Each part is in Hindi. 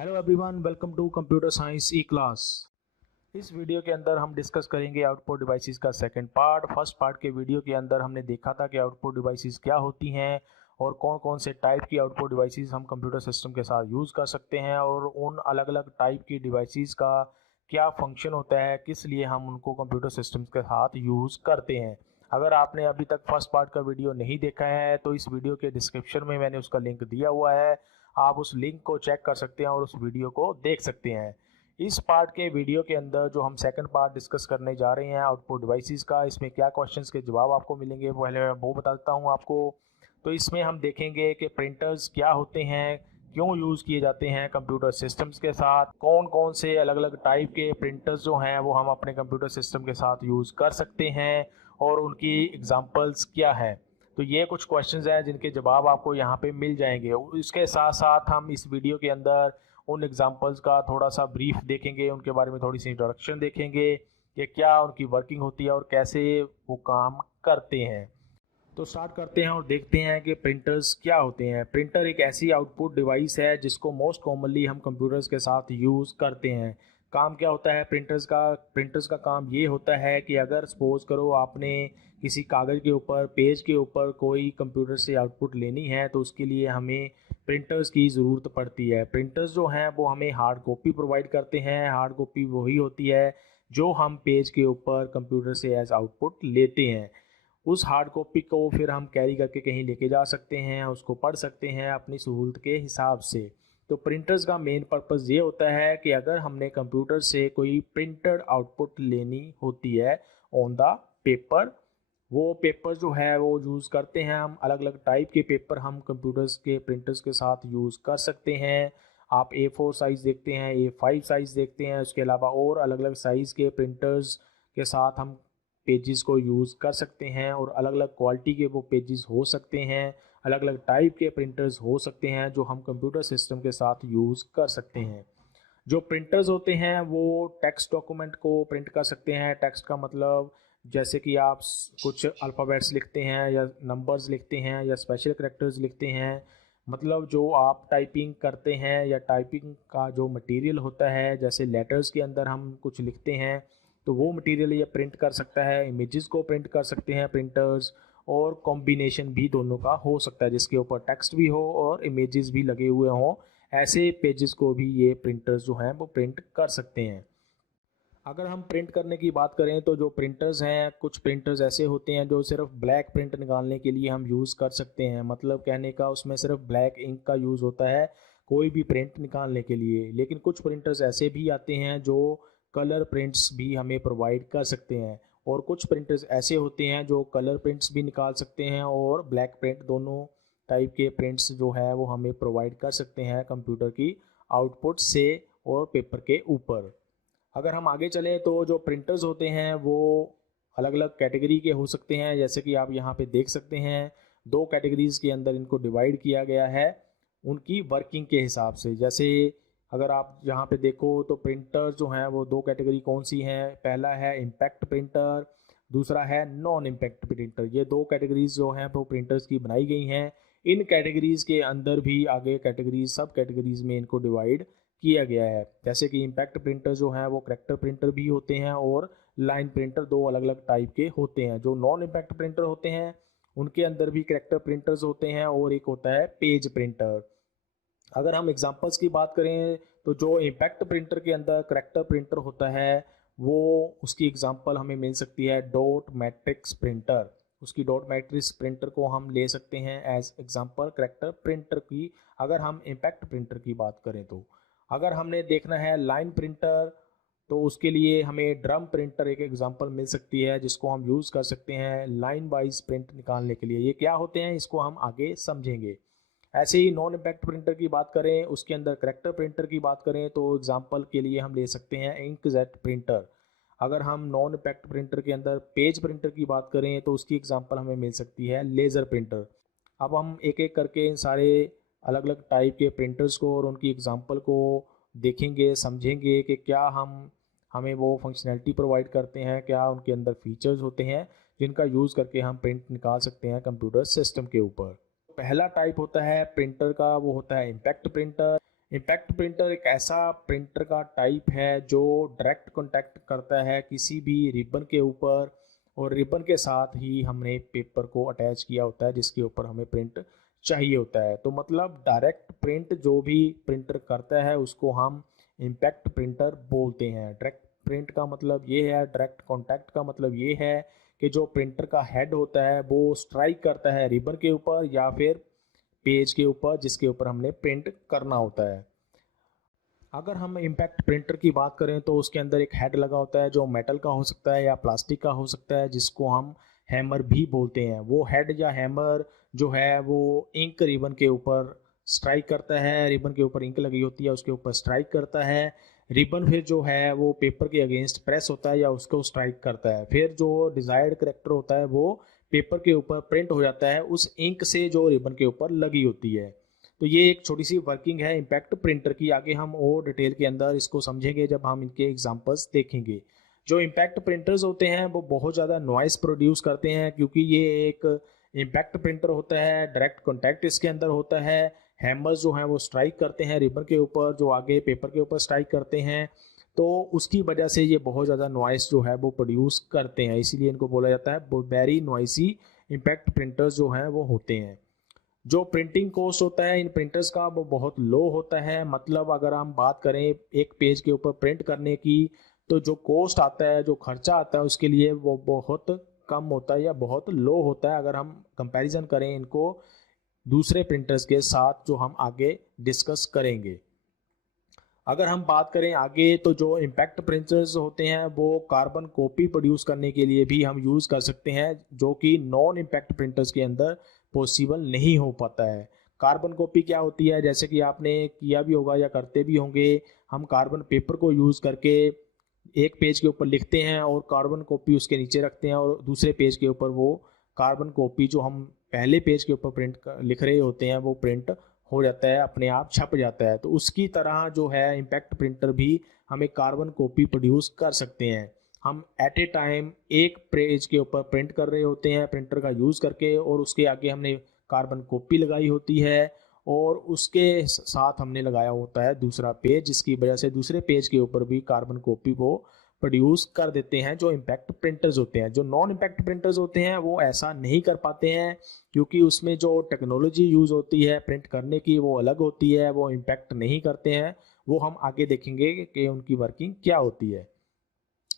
Hello everyone, welcome to computer science E class. इस वीडियो के अंदर हम डिस्कस करेंगे आउटपुट डिवाइसेस का सेकंड पार्ट। फर्स्ट पार्ट के वीडियो के अंदर हमने देखा था कि आउटपुट डिवाइसेस क्या होती हैं और कौन कौन से टाइप की आउटपुट डिवाइसेस हम कंप्यूटर सिस्टम के साथ यूज़ कर सकते हैं और उन अलग अलग टाइप की डिवाइसेस का क्या फंक्शन होता है, किस लिए हम उनको कंप्यूटर सिस्टम के साथ यूज़ करते हैं। अगर आपने अभी तक फर्स्ट पार्ट का वीडियो नहीं देखा है तो इस वीडियो के डिस्क्रिप्शन में मैंने उसका लिंक दिया हुआ है, आप उस लिंक को चेक कर सकते हैं और उस वीडियो को देख सकते हैं। इस पार्ट के वीडियो के अंदर जो हम सेकंड पार्ट डिस्कस करने जा रहे हैं आउटपुट डिवाइसेस का, इसमें क्या क्वेश्चंस के जवाब आपको मिलेंगे पहले मैं वो बता देता हूँ आपको। तो इसमें हम देखेंगे कि प्रिंटर्स क्या होते हैं, क्यों यूज़ किए जाते हैं कंप्यूटर सिस्टम्स के साथ, कौन कौन से अलग अलग टाइप के प्रिंटर्स जो हैं वो हम अपने कंप्यूटर सिस्टम के साथ यूज़ कर सकते हैं और उनकी एग्जांपल्स क्या हैं। तो ये कुछ क्वेश्चंस हैं जिनके जवाब आपको यहाँ पे मिल जाएंगे। इसके साथ साथ हम इस वीडियो के अंदर उन एग्जांपल्स का थोड़ा सा ब्रीफ देखेंगे, उनके बारे में थोड़ी सी इंट्रोडक्शन देखेंगे कि क्या उनकी वर्किंग होती है और कैसे वो काम करते हैं। तो स्टार्ट करते हैं और देखते हैं कि प्रिंटर्स क्या होते हैं। प्रिंटर एक ऐसी आउटपुट डिवाइस है जिसको मोस्ट कॉमनली हम कंप्यूटर्स के साथ यूज़ करते हैं। काम क्या होता है प्रिंटर्स का काम ये होता है कि अगर सपोज करो आपने किसी कागज़ के ऊपर, पेज के ऊपर कोई कंप्यूटर से आउटपुट लेनी है तो उसके लिए हमें प्रिंटर्स की ज़रूरत पड़ती है। प्रिंटर्स जो हैं वो हमें हार्ड कॉपी प्रोवाइड करते हैं। हार्ड कॉपी वही होती है जो हम पेज के ऊपर कंप्यूटर से एज आउटपुट लेते हैं। उस हार्ड कॉपी को फिर हम कैरी करके कहीं लेके जा सकते हैं, उसको पढ़ सकते हैं अपनी सहूलत के हिसाब से। तो प्रिंटर्स का मेन पर्पज़ ये होता है कि अगर हमने कंप्यूटर से कोई प्रिंटेड आउटपुट लेनी होती है ऑन द पेपर, वो पेपर जो है वो यूज़ करते हैं हम। अलग अलग टाइप के पेपर हम कंप्यूटर्स के प्रिंटर्स के साथ यूज़ कर सकते हैं। आप A4 साइज़ देखते हैं, A5 साइज़ देखते हैं, उसके अलावा और अलग अलग साइज़ के प्रिंटर्स के साथ हम पेजेस को यूज़ कर सकते हैं और अलग अलग क्वालिटी के वो पेजेस हो सकते हैं। अलग अलग टाइप के प्रिंटर्स हो सकते हैं जो हम कंप्यूटर सिस्टम के साथ यूज़ कर सकते हैं। जो प्रिंटर्स होते हैं वो टेक्स्ट डॉक्यूमेंट को प्रिंट कर सकते हैं। टेक्स्ट का मतलब जैसे कि आप कुछ अल्फ़ाबेट्स लिखते हैं या नंबर्स लिखते हैं या स्पेशल कैरेक्टर्स लिखते हैं, मतलब जो आप टाइपिंग करते हैं या टाइपिंग का जो मटेरियल होता है, जैसे लेटर्स के अंदर हम कुछ लिखते हैं तो वो मटेरियल ये प्रिंट कर सकता है। इमेजेस को प्रिंट कर सकते हैं प्रिंटर्स, और कॉम्बिनेशन भी दोनों का हो सकता है जिसके ऊपर टेक्स्ट भी हो और इमेजेस भी लगे हुए हों। ऐसे पेजेस को भी ये प्रिंटर्स जो हैं वो प्रिंट कर सकते हैं। अगर हम प्रिंट करने की बात करें तो जो प्रिंटर्स हैं, कुछ प्रिंटर्स ऐसे होते हैं जो सिर्फ ब्लैक प्रिंट निकालने के लिए हम यूज़ कर सकते हैं। मतलब कहने का उसमें सिर्फ ब्लैक इंक का यूज़ होता है कोई भी प्रिंट निकालने के लिए। लेकिन कुछ प्रिंटर्स ऐसे भी आते हैं जो कलर प्रिंट्स भी हमें प्रोवाइड कर सकते हैं, और कुछ प्रिंटर्स ऐसे होते हैं जो कलर प्रिंट्स भी निकाल सकते हैं और ब्लैक प्रिंट, दोनों टाइप के प्रिंट्स जो है वो हमें प्रोवाइड कर सकते हैं कंप्यूटर की आउटपुट से और पेपर के ऊपर। अगर हम आगे चलें तो जो प्रिंटर्स होते हैं वो अलग अलग कैटेगरी के हो सकते हैं, जैसे कि आप यहाँ पे देख सकते हैं दो कैटेगरीज़ के अंदर इनको डिवाइड किया गया है उनकी वर्किंग के हिसाब से। जैसे अगर आप यहाँ पे देखो तो प्रिंटर जो हैं वो दो कैटेगरी कौन सी हैं, पहला है इम्पैक्ट प्रिंटर, दूसरा है नॉन इम्पैक्ट प्रिंटर। ये दो कैटेगरीज जो हैं वो प्रिंटर्स की बनाई गई हैं। इन कैटेगरीज़ के अंदर भी आगे कैटेगरीज, सब कैटेगरीज़ में इनको डिवाइड किया गया है। जैसे कि इम्पैक्ट प्रिंटर जो हैं वो करेक्टर प्रिंटर भी होते हैं और लाइन प्रिंटर, दो अलग अलग टाइप के होते हैं। जो नॉन इम्पैक्ट प्रिंटर होते हैं उनके अंदर भी करेक्टर प्रिंटर्स होते हैं और एक होता है पेज प्रिंटर। अगर हम एग्जांपल्स की बात करें तो जो इम्पैक्ट प्रिंटर के अंदर करेक्टर प्रिंटर होता है वो, उसकी एग्जांपल हमें मिल सकती है डॉट मैट्रिक्स प्रिंटर। उसकी डॉट मैट्रिक्स प्रिंटर को हम ले सकते हैं एज एग्जांपल करेक्टर प्रिंटर की, अगर हम इम्पैक्ट प्रिंटर की बात करें तो। अगर हमने देखना है लाइन प्रिंटर तो उसके लिए हमें ड्रम प्रिंटर एक एग्जांपल मिल सकती है जिसको हम यूज़ कर सकते हैं लाइन वाइज प्रिंट निकालने के लिए। ये क्या होते हैं इसको हम आगे समझेंगे। ऐसे ही नॉन इम्पैक्ट प्रिंटर की बात करें, उसके अंदर करेक्टर प्रिंटर की बात करें तो एग्जांपल के लिए हम ले सकते हैं इंकजेट प्रिंटर। अगर हम नॉन इम्पैक्ट प्रिंटर के अंदर पेज प्रिंटर की बात करें तो उसकी एग्जांपल हमें मिल सकती है लेज़र प्रिंटर। अब हम एक एक करके इन सारे अलग अलग टाइप के प्रिंटर्स को और उनकी एग्जांपल को देखेंगे, समझेंगे कि क्या हमें वो फंक्शनैलिटी प्रोवाइड करते हैं, क्या उनके अंदर फीचर्स होते हैं जिनका यूज़ करके हम प्रिंट निकाल सकते हैं कंप्यूटर सिस्टम के ऊपर। पहला टाइप होता है प्रिंटर का, वो होता है इम्पैक्ट प्रिंटर। इम्पैक्ट प्रिंटर एक ऐसा प्रिंटर का टाइप है जो डायरेक्ट कॉन्टैक्ट करता है किसी भी रिबन के ऊपर, और रिबन के साथ ही हमने पेपर को अटैच किया होता है जिसके ऊपर हमें प्रिंट चाहिए होता है। तो मतलब डायरेक्ट प्रिंट जो भी प्रिंटर करता है उसको हम इम्पैक्ट प्रिंटर बोलते हैं। डायरेक्ट प्रिंट का मतलब ये है, डायरेक्ट कॉन्टैक्ट का मतलब ये है कि जो प्रिंटर का हेड होता है वो स्ट्राइक करता है रिबन के ऊपर या फिर पेज के ऊपर जिसके ऊपर हमने प्रिंट करना होता है। अगर हम इम्पैक्ट प्रिंटर की बात करें तो उसके अंदर एक हेड लगा होता है जो मेटल का हो सकता है या प्लास्टिक का हो सकता है, जिसको हम हैमर भी बोलते हैं। वो हेड या हैमर जो है वो इंक रिबन के ऊपर स्ट्राइक करता है, रिबन के ऊपर इंक लगी होती है उसके ऊपर स्ट्राइक करता है। रिबन फिर जो है वो पेपर के अगेंस्ट प्रेस होता है या उसको स्ट्राइक करता है, फिर जो डिजायर्ड करेक्टर होता है वो पेपर के ऊपर प्रिंट हो जाता है उस इंक से जो रिबन के ऊपर लगी होती है। तो ये एक छोटी सी वर्किंग है इम्पैक्ट प्रिंटर की। आगे हम और डिटेल के अंदर इसको समझेंगे जब हम इनके एग्जांपल्स देखेंगे। जो इम्पैक्ट प्रिंटर्स होते हैं वो बहुत ज़्यादा नॉइस प्रोड्यूस करते हैं क्योंकि ये एक इम्पैक्ट प्रिंटर होता है, डायरेक्ट कॉन्टैक्ट इसके अंदर होता है। हैमर्स जो हैं वो स्ट्राइक करते हैं रिबन के ऊपर, जो आगे पेपर के ऊपर स्ट्राइक करते हैं, तो उसकी वजह से ये बहुत ज़्यादा नॉइस जो है वो प्रोड्यूस करते हैं, इसीलिए इनको बोला जाता है वेरी नॉइसी इम्पैक्ट प्रिंटर्स जो हैं वो होते हैं। जो प्रिंटिंग कॉस्ट होता है इन प्रिंटर्स का वो बहुत लो होता है। मतलब अगर हम बात करें एक पेज के ऊपर प्रिंट करने की, तो जो कॉस्ट आता है, जो खर्चा आता है उसके लिए वो बहुत कम होता है या बहुत लो होता है अगर हम कंपैरिजन करें इनको दूसरे प्रिंटर्स के साथ जो हम आगे डिस्कस करेंगे। अगर हम बात करें आगे तो जो इम्पैक्ट प्रिंटर्स होते हैं वो कार्बन कॉपी प्रोड्यूस करने के लिए भी हम यूज़ कर सकते हैं, जो कि नॉन इम्पैक्ट प्रिंटर्स के अंदर पॉसिबल नहीं हो पाता है। कार्बन कॉपी क्या होती है, जैसे कि आपने किया भी होगा या करते भी होंगे, हम कार्बन पेपर को यूज़ करके एक पेज के ऊपर लिखते हैं और कार्बन कॉपी उसके नीचे रखते हैं और दूसरे पेज के ऊपर वो कार्बन कॉपी जो हम पहले पेज के ऊपर लिख रहे होते हैं वो प्रिंट हो जाता है, अपने आप छप जाता है। तो उसकी तरह जो है इम्पैक्ट प्रिंटर भी हमें कार्बन कॉपी प्रोड्यूस कर सकते हैं। हम एट ए टाइम एक पेज के ऊपर प्रिंट कर रहे होते हैं प्रिंटर का यूज़ करके, और उसके आगे हमने कार्बन कॉपी लगाई होती है और उसके साथ हमने लगाया होता है दूसरा पेज, जिसकी वजह से दूसरे पेज के ऊपर भी कार्बन कॉपी को प्रोड्यूस कर देते हैं जो इम्पैक्ट प्रिंटर्स होते हैं। जो नॉन इम्पैक्ट प्रिंटर्स होते हैं वो ऐसा नहीं कर पाते हैं क्योंकि उसमें जो टेक्नोलॉजी यूज़ होती है प्रिंट करने की वो अलग होती है, वो इम्पैक्ट नहीं करते हैं। वो हम आगे देखेंगे कि उनकी वर्किंग क्या होती है।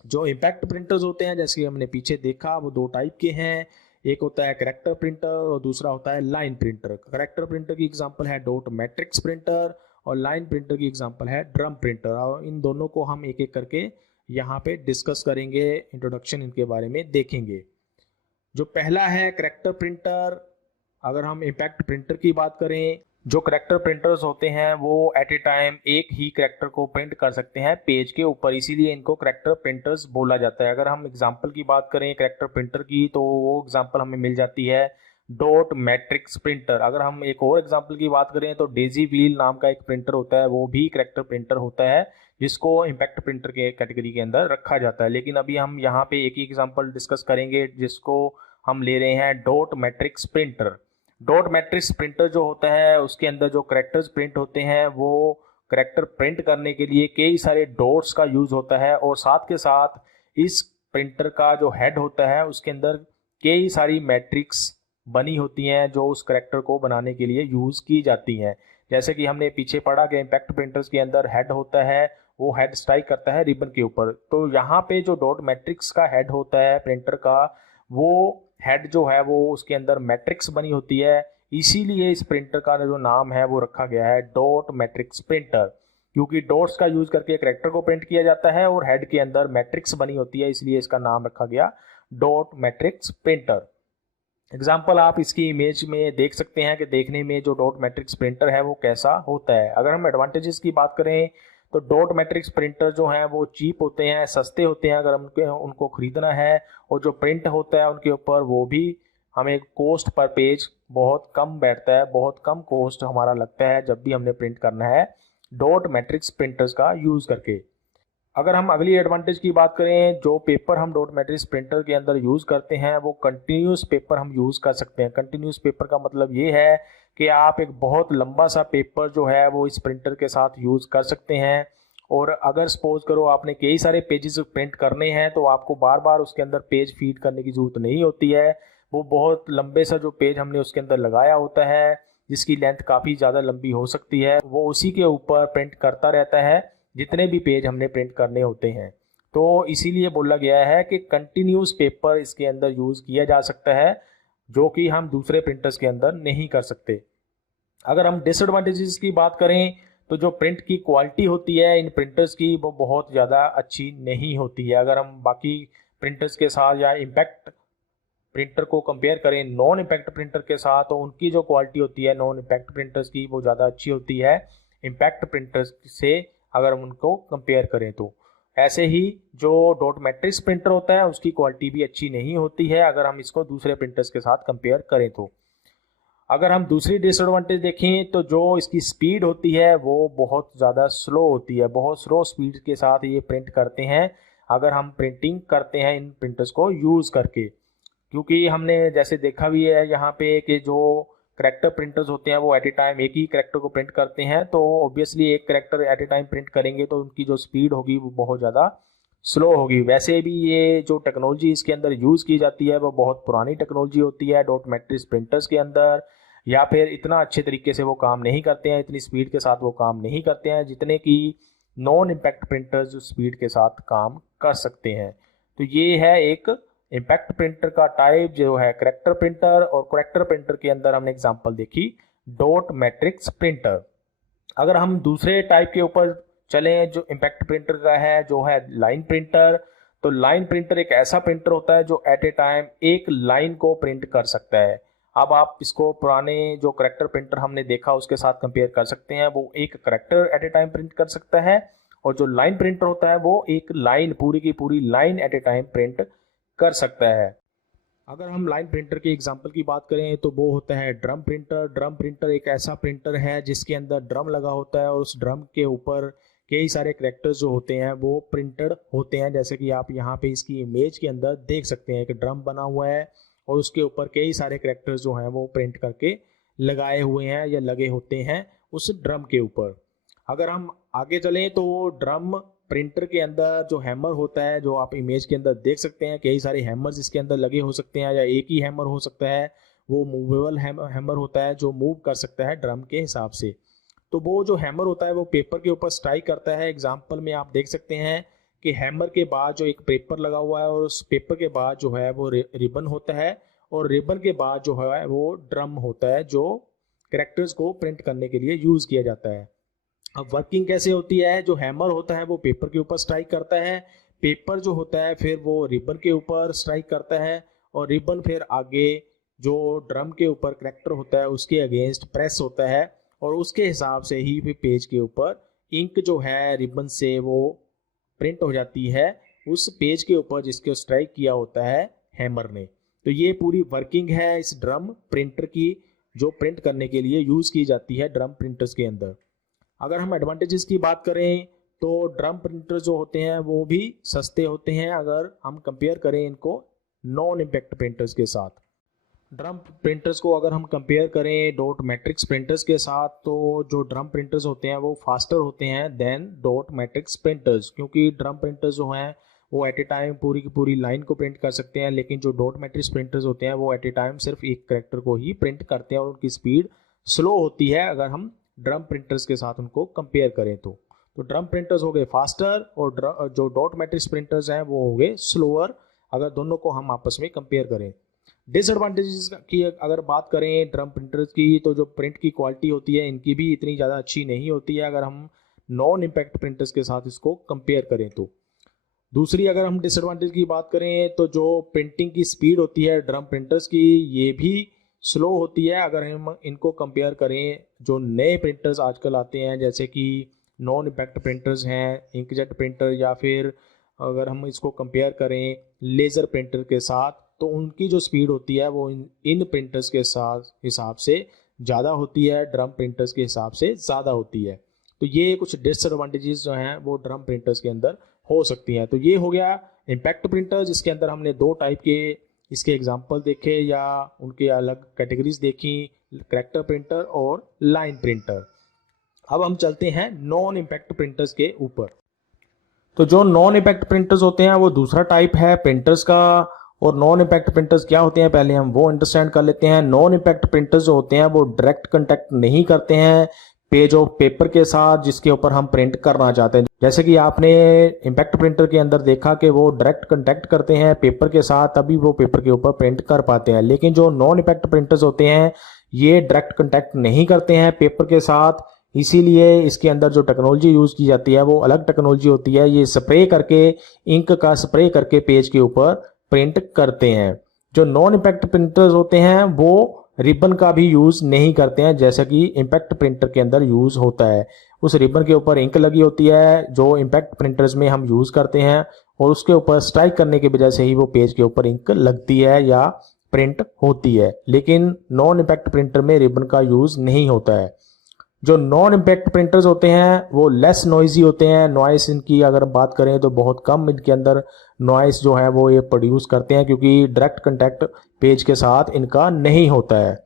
जो इम्पैक्ट प्रिंटर्स होते हैं जैसे कि हमने पीछे देखा वो दो टाइप के हैं, एक होता है करेक्टर प्रिंटर और दूसरा होता है लाइन प्रिंटर। करेक्टर प्रिंटर की एग्जांपल है डॉट मैट्रिक्स प्रिंटर और लाइन प्रिंटर की एग्जांपल है ड्रम प्रिंटर, और इन दोनों को हम एक एक करके यहाँ पे डिस्कस करेंगे, इंट्रोडक्शन इनके बारे में देखेंगे। जो पहला है करेक्टर प्रिंटर। अगर हम इम्पैक्ट प्रिंटर की बात करें, जो करेक्टर प्रिंटर्स होते हैं वो एट ए टाइम एक ही करेक्टर को प्रिंट कर सकते हैं पेज के ऊपर, इसीलिए इनको करेक्टर प्रिंटर्स बोला जाता है। अगर हम एग्जांपल की बात करें करेक्टर प्रिंटर की तो वो एग्जांपल हमें मिल जाती है डॉट मैट्रिक्स प्रिंटर। अगर हम एक और एग्जांपल की बात करें तो डेजी व्हील नाम का एक प्रिंटर होता है, वो भी करेक्टर प्रिंटर होता है जिसको इम्पैक्ट प्रिंटर के कैटेगरी के अंदर रखा जाता है। लेकिन अभी हम यहाँ पे एक ही एग्जाम्पल डिस्कस करेंगे जिसको हम ले रहे हैं dot matrix printer. Dot matrix printer जो होता है उसके अंदर जो करेक्टर्स प्रिंट होते हैं वो करेक्टर प्रिंट करने के लिए कई सारे डॉट्स का यूज होता है, और साथ के साथ इस प्रिंटर का जो हेड होता है उसके अंदर कई सारी मैट्रिक्स बनी होती हैं जो उस करेक्टर को बनाने के लिए यूज की जाती हैं। जैसे कि हमने पीछे पढ़ा कि इम्पैक्ट प्रिंटर्स के अंदर हेड होता है, वो हेड स्ट्राइक करता है रिबन के ऊपर। तो यहाँ पे जो डॉट मैट्रिक्स का हेड होता है प्रिंटर का, वो हेड जो है वो उसके अंदर मैट्रिक्स बनी होती है, इसीलिए इस प्रिंटर का जो नाम है वो रखा गया है डॉट मैट्रिक्स प्रिंटर, क्योंकि डॉट्स का यूज करके करेक्टर को प्रिंट किया जाता है और हेड के अंदर मैट्रिक्स बनी होती है, इसलिए इसका नाम रखा गया डॉट मैट्रिक्स प्रिंटर। एग्जाम्पल आप इसकी इमेज में देख सकते हैं कि देखने में जो डॉट मैट्रिक्स प्रिंटर है वो कैसा होता है। अगर हम एडवांटेजेस की बात करें तो डॉट मैट्रिक्स प्रिंटर जो हैं वो चीप होते हैं, सस्ते होते हैं अगर उनको खरीदना है, और जो प्रिंट होता है उनके ऊपर वो भी हमें कॉस्ट पर पेज बहुत कम बैठता है, बहुत कम कॉस्ट हमारा लगता है जब भी हमने प्रिंट करना है डॉट मैट्रिक्स प्रिंटर्स का यूज़ करके। अगर हम अगली एडवांटेज की बात करें, जो पेपर हम डॉट मैट्रिक्स प्रिंटर के अंदर यूज़ करते हैं वो कंटिन्यूस पेपर हम यूज़ कर सकते हैं। कंटिन्यूस पेपर का मतलब ये है कि आप एक बहुत लंबा सा पेपर जो है वो इस प्रिंटर के साथ यूज़ कर सकते हैं। और अगर सपोज करो आपने कई सारे पेजेस प्रिंट करने हैं तो आपको बार बार उसके अंदर पेज फीड करने की ज़रूरत नहीं होती है। वो बहुत लंबे सा जो पेज हमने उसके अंदर लगाया होता है, जिसकी लेंथ काफ़ी ज़्यादा लंबी हो सकती है, वो उसी के ऊपर प्रिंट करता रहता है जितने भी पेज हमने प्रिंट करने होते हैं। तो इसीलिए बोला गया है कि कंटिन्यूस पेपर इसके अंदर यूज़ किया जा सकता है, जो कि हम दूसरे प्रिंटर्स के अंदर नहीं कर सकते। अगर हम डिसएडवांटेजेस की बात करें तो जो प्रिंट की क्वालिटी होती है इन प्रिंटर्स की वो बहुत ज़्यादा अच्छी नहीं होती है। अगर हम बाकी प्रिंटर्स के साथ या इम्पैक्ट प्रिंटर को कंपेयर करें नॉन इम्पैक्ट प्रिंटर के साथ, तो उनकी जो क्वालिटी होती है नॉन इम्पैक्ट प्रिंटर्स की वो ज़्यादा अच्छी होती है इम्पैक्ट प्रिंटर्स से, अगर हम उनको कंपेयर करें तो। ऐसे ही जो डॉट मैट्रिक्स प्रिंटर होता है उसकी क्वालिटी भी अच्छी नहीं होती है अगर हम इसको दूसरे प्रिंटर्स के साथ कंपेयर करें तो। अगर हम दूसरी डिसएडवांटेज देखें तो जो इसकी स्पीड होती है वो बहुत ज़्यादा स्लो होती है। बहुत स्लो स्पीड के साथ ये प्रिंट करते हैं अगर हम प्रिंटिंग करते हैं इन प्रिंटर्स को यूज़ करके। क्योंकि हमने जैसे देखा भी है यहाँ पे कि जो करेक्टर प्रिंटर्स होते हैं वो एट ए टाइम एक ही करेक्टर को प्रिंट करते हैं, तो ऑब्वियसली एक करेक्टर एट ए टाइम प्रिंट करेंगे तो उनकी जो स्पीड होगी वो बहुत ज़्यादा स्लो होगी। वैसे भी ये जो टेक्नोलॉजी इसके अंदर यूज़ की जाती है वो बहुत पुरानी टेक्नोलॉजी होती है डॉट मैट्रिक्स प्रिंटर्स के अंदर, या फिर इतना अच्छे तरीके से वो काम नहीं करते हैं, इतनी स्पीड के साथ वो काम नहीं करते हैं जितने कि नॉन इम्पैक्ट प्रिंटर्स स्पीड के साथ काम कर सकते हैं। तो ये है एक इम्पैक्ट प्रिंटर का टाइप जो है करेक्टर प्रिंटर, और करेक्टर प्रिंटर के अंदर हमने एग्जांपल देखी डॉट मैट्रिक्स प्रिंटर। अगर हम दूसरे टाइप के ऊपर चलें जो इम्पैक्ट प्रिंटर का है, जो है लाइन प्रिंटर, तो लाइन प्रिंटर एक ऐसा प्रिंटर होता है जो एट ए टाइम एक लाइन को प्रिंट कर सकता है। अब आप इसको पुराने जो करेक्टर प्रिंटर हमने देखा उसके साथ कंपेयर कर सकते हैं, वो एक करेक्टर एट ए टाइम प्रिंट कर सकता है, और जो लाइन प्रिंटर होता है वो एक लाइन पूरी की पूरी line at A time print कर सकता है। अगर हम लाइन प्रिंटर के एग्जांपल की बात करें तो वो होता है ड्रम प्रिंटर। ड्रम प्रिंटर एक ऐसा प्रिंटर है जिसके अंदर ड्रम लगा होता है और उस ड्रम के ऊपर कई सारे कैरेक्टर्स जो होते हैं वो प्रिंटेड होते हैं, जैसे कि आप यहाँ पे इसकी इमेज के अंदर देख सकते हैं कि ड्रम बना हुआ है और उसके ऊपर कई सारे कैरेक्टर्स जो हैं वो प्रिंट करके लगाए हुए हैं या लगे होते हैं उस ड्रम के ऊपर। अगर हम आगे चलें तो ड्रम प्रिंटर के अंदर जो हैमर होता है, जो आप इमेज के अंदर देख सकते हैं, कई सारे हैमर्स इसके अंदर लगे हो सकते हैं या एक ही हैमर हो सकता है, वो मूवेबल हैमर होता है जो मूव कर सकता है ड्रम के हिसाब से। तो वो जो हैमर होता है वो पेपर के ऊपर स्ट्राइक करता है। एग्जाम्पल में आप देख सकते हैं कि हैमर के बाद जो एक पेपर लगा हुआ है और उस पेपर के बाद जो है वो रिबन होता है, और रिबन के बाद जो है वो ड्रम होता है जो कैरेक्टर्स को प्रिंट करने के लिए यूज़ किया जाता है। अब वर्किंग कैसे होती है, जो हैमर होता है वो पेपर के ऊपर स्ट्राइक करता है, पेपर जो होता है फिर वो रिबन के ऊपर स्ट्राइक करता है, और रिबन फिर आगे जो ड्रम के ऊपर कैरेक्टर होता है उसके अगेंस्ट प्रेस होता है, और उसके हिसाब से ही फिर पेज के ऊपर इंक जो है रिबन से वो प्रिंट हो जाती है उस पेज के ऊपर जिसके स्ट्राइक किया होता है हैमर ने। तो ये पूरी वर्किंग है इस ड्रम प्रिंटर की, जो प्रिंट करने के लिए यूज़ की जाती है ड्रम प्रिंटर्स के अंदर। अगर हम एडवांटेजेस की बात करें तो ड्रम प्रिंटर जो होते हैं वो भी सस्ते होते हैं अगर हम कंपेयर करें इनको नॉन इम्पैक्ट प्रिंटर्स के साथ। ड्रम प्रिंटर्स को अगर हम कंपेयर करें डॉट मैट्रिक्स प्रिंटर्स के साथ, तो जो ड्रम प्रिंटर्स होते हैं वो फास्टर होते हैं देन डॉट मैट्रिक्स प्रिंटर्स, क्योंकि ड्रम प्रिंटर्स जो हैं वो एट ए टाइम पूरी की पूरी लाइन को प्रिंट कर सकते हैं, लेकिन जो डॉट मैट्रिक्स प्रिंटर्स होते हैं वो एट ए टाइम सिर्फ एक कैरेक्टर को ही प्रिंट करते हैं और उनकी स्पीड स्लो होती है अगर हम ड्रम प्रिंटर्स के साथ उनको कंपेयर करें तो ड्रम प्रिंटर्स हो गए फास्टर और जो डॉट मैट्रिक्स प्रिंटर्स हैं वो हो गए स्लोअर, अगर दोनों को हम आपस में कंपेयर करें। डिसएडवांटेजेस की अगर बात करें ड्रम प्रिंटर्स की, तो जो प्रिंट की क्वालिटी होती है इनकी भी इतनी ज़्यादा अच्छी नहीं होती है अगर हम नॉन इम्पैक्ट प्रिंटर्स के साथ इसको कंपेयर करें तो। दूसरी अगर हम डिसएडवांटेज की बात करें तो जो प्रिंटिंग की स्पीड होती है ड्रम प्रिंटर्स की ये भी स्लो होती है अगर हम इनको कंपेयर करें जो नए प्रिंटर्स आजकल आते हैं, जैसे कि नॉन इम्पैक्ट प्रिंटर्स हैं, इंकजेट प्रिंटर, या फिर अगर हम इसको कंपेयर करें लेज़र प्रिंटर के साथ, तो उनकी जो स्पीड होती है वो इन प्रिंटर्स के साथ हिसाब से ज़्यादा होती है, ड्रम प्रिंटर्स के हिसाब से ज़्यादा होती है। तो ये कुछ डिसएडवांटेजेस जो हैं वो ड्रम प्रिंटर्स के अंदर हो सकती हैं। तो ये हो गया इम्पैक्ट प्रिंटर, जिसके अंदर हमने दो टाइप के इसके एग्जांपल देखे या उनके अलग कैटेगरीज देखी, कैरेक्टर प्रिंटर और लाइन प्रिंटर। अब हम चलते हैं नॉन इम्पैक्ट प्रिंटर्स के ऊपर। तो जो नॉन इम्पैक्ट प्रिंटर्स होते हैं वो दूसरा टाइप है प्रिंटर्स का। और नॉन इम्पैक्ट प्रिंटर्स क्या होते हैं पहले हम वो अंडरस्टैंड कर लेते हैं। नॉन इम्पैक्ट प्रिंटर्स जो होते हैं वो डायरेक्ट कांटेक्ट नहीं करते हैं पेज ऑफ पेपर के साथ जिसके ऊपर हम प्रिंट करना चाहते हैं। जैसे कि आपने इम्पैक्ट प्रिंटर के अंदर देखा कि वो डायरेक्ट कांटेक्ट करते हैं पेपर के साथ, तभी वो पेपर के ऊपर प्रिंट कर पाते हैं। लेकिन जो नॉन इम्पैक्ट प्रिंटर्स होते हैं ये डायरेक्ट कांटेक्ट नहीं करते हैं पेपर के साथ, इसीलिए इसके अंदर जो टेक्नोलॉजी यूज की जाती है वो अलग टेक्नोलॉजी होती है। ये स्प्रे करके, इंक का स्प्रे करके पेज के ऊपर प्रिंट करते हैं। जो नॉन इम्पैक्ट प्रिंटर्स होते हैं वो रिबन का भी यूज नहीं करते हैं जैसा कि इम्पैक्ट प्रिंटर के अंदर यूज होता है। उस रिबन के ऊपर इंक लगी होती है जो इम्पैक्ट प्रिंटर्स में हम यूज करते हैं, और उसके ऊपर स्ट्राइक करने की वजह से ही वो पेज के ऊपर इंक लगती है या प्रिंट होती है। लेकिन नॉन इम्पैक्ट प्रिंटर में रिबन का यूज नहीं होता है। जो नॉन इम्पैक्ट प्रिंटर्स होते हैं वो लेस नॉइजी होते हैं। नॉइस इनकी अगर बात करें तो बहुत कम इनके अंदर नॉइस जो है वो ये प्रोड्यूस करते हैं, क्योंकि डायरेक्ट कांटेक्ट पेज के साथ इनका नहीं होता है।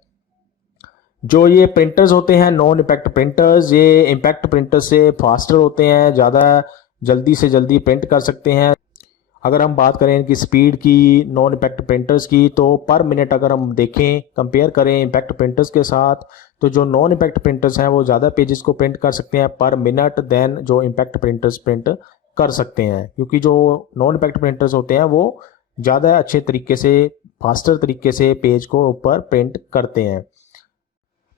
जो ये प्रिंटर्स होते हैं नॉन इम्पैक्ट प्रिंटर्स, ये इम्पैक्ट प्रिंटर से फास्टर होते हैं, ज़्यादा जल्दी से जल्दी प्रिंट कर सकते हैं। अगर हम बात करें इनकी स्पीड की नॉन इम्पैक्ट प्रिंटर्स की, तो पर मिनट अगर हम देखें कंपेयर करें इम्पैक्ट प्रिंटर्स के साथ, तो जो नॉन इम्पैक्ट प्रिंटर्स हैं वो ज़्यादा पेजेस को प्रिंट कर सकते हैं पर मिनट देन जो इम्पैक्ट प्रिंटर्स प्रिंट कर सकते हैं, क्योंकि जो नॉन इम्पैक्ट प्रिंटर्स होते हैं वो ज़्यादा अच्छे तरीके से, फास्टर तरीके से पेज को ऊपर प्रिंट करते हैं।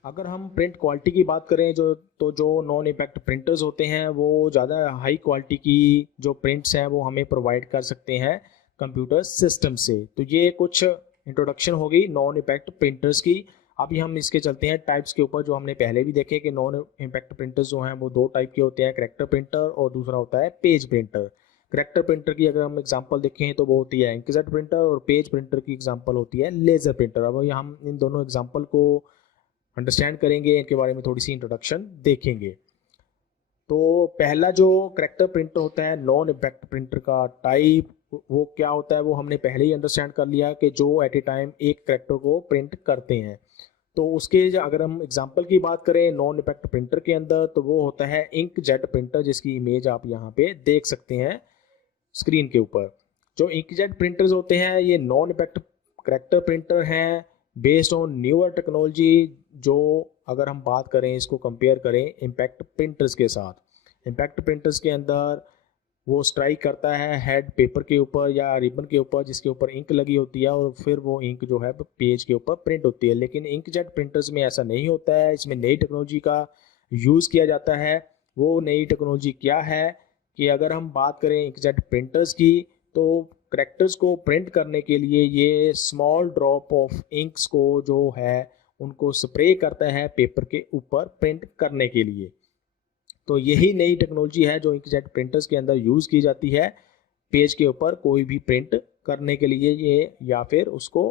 अगर हम प्रिंट क्वालिटी की बात करें जो नॉन इम्पैक्ट प्रिंटर्स होते हैं वो ज़्यादा हाई क्वालिटी की जो प्रिंट्स हैं वो हमें प्रोवाइड कर सकते हैं कंप्यूटर सिस्टम से। तो ये कुछ इंट्रोडक्शन होगी नॉन इम्पैक्ट प्रिंटर्स की। अभी हम इसके चलते हैं टाइप्स के ऊपर, जो हमने पहले भी देखे कि नॉन इम्पैक्ट प्रिंटर्स जो हैं वो दो टाइप के होते हैं, कैरेक्टर प्रिंटर और दूसरा होता है पेज प्रिंटर। कैरेक्टर प्रिंटर की अगर हम एग्जांपल देखें तो वो होती है इंकजेट प्रिंटर, और पेज प्रिंटर की एग्जांपल होती है लेज़र प्रिंटर। अब हम इन दोनों एग्जांपल को अंडरस्टैंड करेंगे, इनके बारे में थोड़ी सी इंट्रोडक्शन देखेंगे। तो पहला जो कैरेक्टर प्रिंटर होता है नॉन इम्पैक्ट प्रिंटर का टाइप, वो क्या होता है वो हमने पहले ही अंडरस्टैंड कर लिया कि जो एट ए टाइम एक कैरेक्टर को प्रिंट करते हैं। तो उसके अगर हम एग्जांपल की बात करें नॉन इम्पैक्ट प्रिंटर के अंदर, तो वो होता है इंकजेट प्रिंटर, जिसकी इमेज आप यहाँ पे देख सकते हैं स्क्रीन के ऊपर। जो इंकजेट प्रिंटर्स होते हैं ये नॉन इम्पैक्ट कैरेक्टर प्रिंटर हैं बेस्ड ऑन न्यूअर टेक्नोलॉजी। जो अगर हम बात करें इसको कंपेयर करें इम्पैक्ट प्रिंटर्स के साथ, इम्पैक्ट प्रिंटर्स के अंदर वो स्ट्राइक करता है हेड पेपर के ऊपर या रिबन के ऊपर जिसके ऊपर इंक लगी होती है, और फिर वो इंक जो है पेज के ऊपर प्रिंट होती है। लेकिन इंकजेट प्रिंटर्स में ऐसा नहीं होता है, इसमें नई टेक्नोलॉजी का यूज़ किया जाता है। वो नई टेक्नोलॉजी क्या है कि अगर हम बात करें इंकजेट प्रिंटर्स की, तो कैरेक्टर्स को प्रिंट करने के लिए ये स्मॉल ड्रॉप ऑफ इंक्स को जो है उनको स्प्रे करता है पेपर के ऊपर प्रिंट करने के लिए। तो यही नई टेक्नोलॉजी है जो इंकजेट प्रिंटर्स के अंदर यूज़ की जाती है पेज के ऊपर कोई भी प्रिंट करने के लिए ये या फिर उसको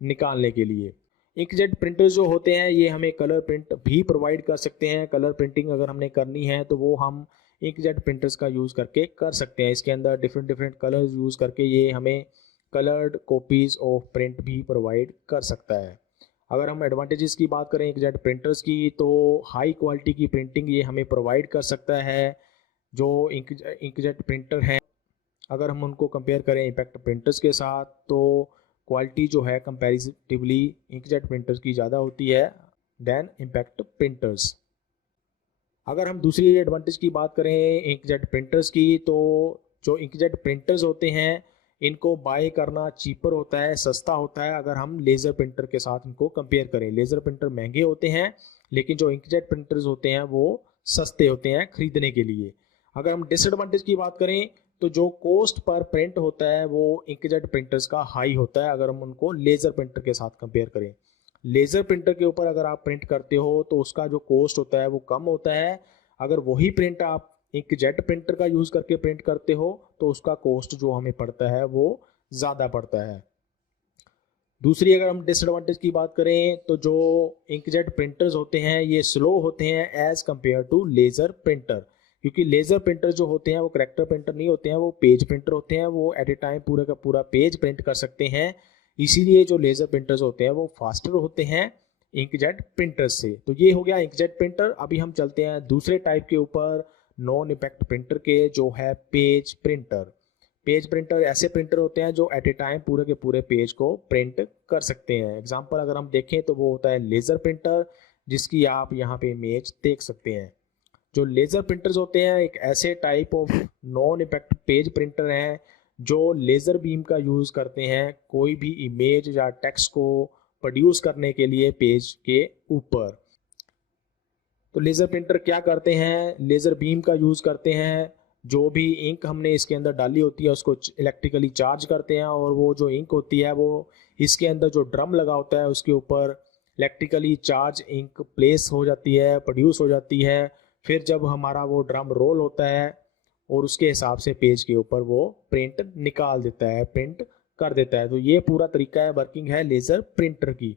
निकालने के लिए। इंकजेट प्रिंटर्स जो होते हैं ये हमें कलर प्रिंट भी प्रोवाइड कर सकते हैं। कलर प्रिंटिंग अगर हमने करनी है तो वो हम इंकजेट प्रिंटर्स का यूज़ करके कर सकते हैं। इसके अंदर डिफरेंट डिफरेंट कलर्स यूज़ करके ये हमें कलर्ड कॉपीज़ ऑफ प्रिंट भी प्रोवाइड कर सकता है। अगर हम एडवांटेजेस की बात करें इंकजेट प्रिंटर्स की, तो हाई क्वालिटी की प्रिंटिंग ये हमें प्रोवाइड कर सकता है जो इंकजेट प्रिंटर हैं। अगर हम उनको कंपेयर करें इम्पैक्ट प्रिंटर्स के साथ, तो क्वालिटी जो है कंपैरेटिवली इंकजेट प्रिंटर्स की ज़्यादा होती है देन इम्पैक्ट प्रिंटर्स। अगर हम दूसरी एडवांटेज की बात करें इंकजेट प्रिंटर्स की, तो जो इंकजेट प्रिंटर्स होते हैं इनको बाय करना चीपर होता है, सस्ता होता है अगर हम लेज़र प्रिंटर के साथ इनको कंपेयर करें। लेज़र प्रिंटर महंगे होते हैं लेकिन जो इंकजेट प्रिंटर्स होते हैं वो सस्ते होते हैं खरीदने के लिए। अगर हम डिसएडवांटेज की बात करें तो जो कॉस्ट पर प्रिंट होता है वो इंकजेट प्रिंटर्स का हाई होता है अगर हम उनको लेज़र प्रिंटर के साथ कंपेयर करें। लेज़र प्रिंटर के ऊपर अगर आप प्रिंट करते हो तो उसका जो कॉस्ट होता है वो कम होता है। अगर वही प्रिंट आप इंकजेट प्रिंटर का यूज़ करके प्रिंट करते हो तो उसका कॉस्ट जो हमें पड़ता है वो ज़्यादा पड़ता है। दूसरी अगर हम डिसएडवांटेज की बात करें तो जो इंकजेट प्रिंटर्स होते हैं ये स्लो होते हैं as compare to laser printer, क्योंकि लेज़र प्रिंटर जो होते हैं वो करेक्टर प्रिंटर नहीं होते हैं, वो पेज प्रिंटर होते हैं, वो एट ए टाइम पूरा का पूरा पेज प्रिंट कर सकते हैं। इसीलिए जो लेज़र प्रिंटर्स होते हैं वो फास्टर होते हैं इंकजेट प्रिंटर से। तो ये हो गया इंकजेट प्रिंटर। अभी हम चलते हैं दूसरे टाइप के ऊपर, नॉन इम्पैक्ट प्रिंटर के, जो है पेज प्रिंटर। पेज प्रिंटर ऐसे प्रिंटर होते हैं जो एट ए टाइम पूरे के पूरे पेज को प्रिंट कर सकते हैं। एग्जांपल अगर हम देखें तो वो होता है लेज़र प्रिंटर, जिसकी आप यहाँ पे इमेज देख सकते हैं। जो लेज़र प्रिंटर्स होते हैं एक ऐसे type of non impact page printer हैं जो लेज़र बीम का यूज़ करते हैं कोई भी इमेज या टेक्स्ट को प्रोड्यूस करने के लिए पेज के ऊपर। तो लेज़र प्रिंटर क्या करते हैं, लेज़र बीम का यूज़ करते हैं। जो भी इंक हमने इसके अंदर डाली होती है उसको इलेक्ट्रिकली चार्ज करते हैं, और वो जो इंक होती है वो इसके अंदर जो ड्रम लगा होता है उसके ऊपर इलेक्ट्रिकली चार्ज इंक प्लेस हो जाती है, प्रोड्यूस हो जाती है। फिर जब हमारा वो ड्रम रोल होता है और उसके हिसाब से पेज के ऊपर वो प्रिंट निकाल देता है, प्रिंट कर देता है। तो ये पूरा तरीका है, वर्किंग है लेज़र प्रिंटर की।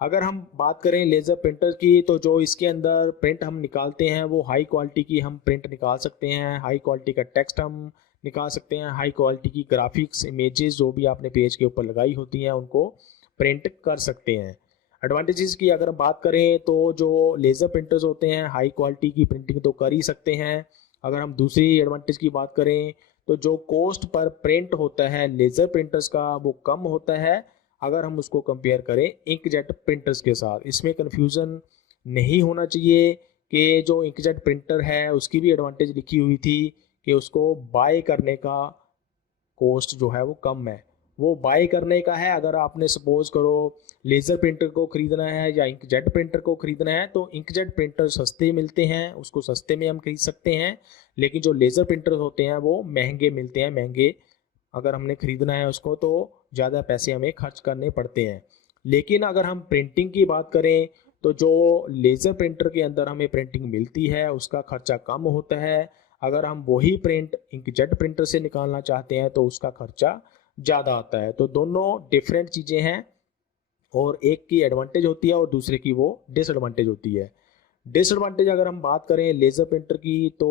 अगर हम बात करें लेज़र प्रिंटर की, तो जो इसके अंदर प्रिंट हम निकालते हैं वो हाई क्वालिटी की हम प्रिंट निकाल सकते हैं, हाई क्वालिटी का टेक्स्ट हम निकाल सकते हैं, हाई क्वालिटी की ग्राफिक्स इमेजेस जो भी आपने पेज के ऊपर लगाई होती हैं उनको प्रिंट कर सकते हैं। एडवांटेजेस की अगर हम बात करें तो जो लेज़र प्रिंटर्स होते हैं हाई क्वालिटी की प्रिंटिंग तो कर ही सकते हैं। अगर हम दूसरी एडवांटेज की बात करें तो जो कॉस्ट पर प्रिंट होता है लेज़र प्रिंटर्स का वो कम होता है अगर हम उसको कंपेयर करें इंकजेट प्रिंटर्स के साथ। इसमें कन्फ्यूज़न नहीं होना चाहिए कि जो इंकजेट प्रिंटर है उसकी भी एडवांटेज लिखी हुई थी कि उसको बाय करने का कॉस्ट जो है वो कम है, वो बाय करने का है। अगर आपने सपोज करो लेज़र प्रिंटर को ख़रीदना है या इंकजेट प्रिंटर को ख़रीदना है तो इंकजेट प्रिंटर सस्ते मिलते हैं, उसको सस्ते में हम खरीद सकते हैं। लेकिन जो लेज़र प्रिंटर होते हैं वो महंगे मिलते हैं, महंगे अगर हमने ख़रीदना है उसको तो ज़्यादा पैसे हमें खर्च करने पड़ते हैं। लेकिन अगर हम प्रिंटिंग की बात करें तो जो लेज़र प्रिंटर के अंदर हमें प्रिंटिंग मिलती है उसका खर्चा कम होता है। अगर हम वही प्रिंट इंकजेट प्रिंटर से निकालना चाहते हैं तो उसका खर्चा ज़्यादा आता है। तो दोनों डिफरेंट चीज़ें हैं, और एक की एडवांटेज होती है और दूसरे की वो डिसएडवांटेज होती है। डिसएडवांटेज अगर हम बात करें लेज़र प्रिंटर की तो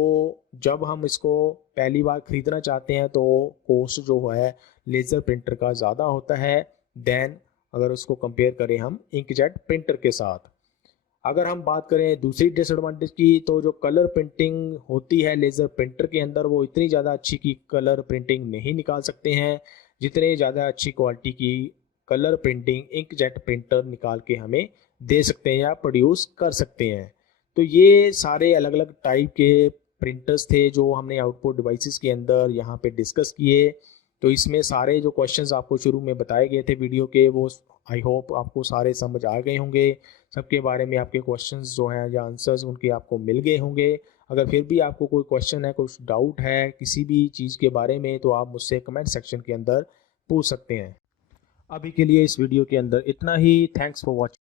जब हम इसको पहली बार ख़रीदना चाहते हैं तो कॉस्ट जो है लेज़र प्रिंटर का ज़्यादा होता है देन अगर उसको कंपेयर करें हम इंकजेट प्रिंटर के साथ। अगर हम बात करें दूसरी डिसएडवांटेज की तो जो कलर प्रिंटिंग होती है लेज़र प्रिंटर के अंदर वो इतनी ज़्यादा अच्छी की कलर प्रिंटिंग नहीं निकाल सकते हैं जितने ज़्यादा अच्छी क्वालिटी की कलर प्रिंटिंग इंकजेट प्रिंटर निकाल के हमें दे सकते हैं या प्रोड्यूस कर सकते हैं। तो ये सारे अलग अलग टाइप के प्रिंटर्स थे जो हमने आउटपुट डिवाइसेस के अंदर यहाँ पे डिस्कस किए। तो इसमें सारे जो क्वेश्चंस आपको शुरू में बताए गए थे वीडियो के वो आई होप आपको सारे समझ आ गए होंगे। सबके बारे में आपके क्वेश्चंस जो हैं या आंसर्स उनके आपको मिल गए होंगे। अगर फिर भी आपको कोई क्वेश्चन है, कुछ डाउट है किसी भी चीज़ के बारे में तो आप मुझसे कमेंट सेक्शन के अंदर पूछ सकते हैं। अभी के लिए इस वीडियो के अंदर इतना ही। Thanks for watching.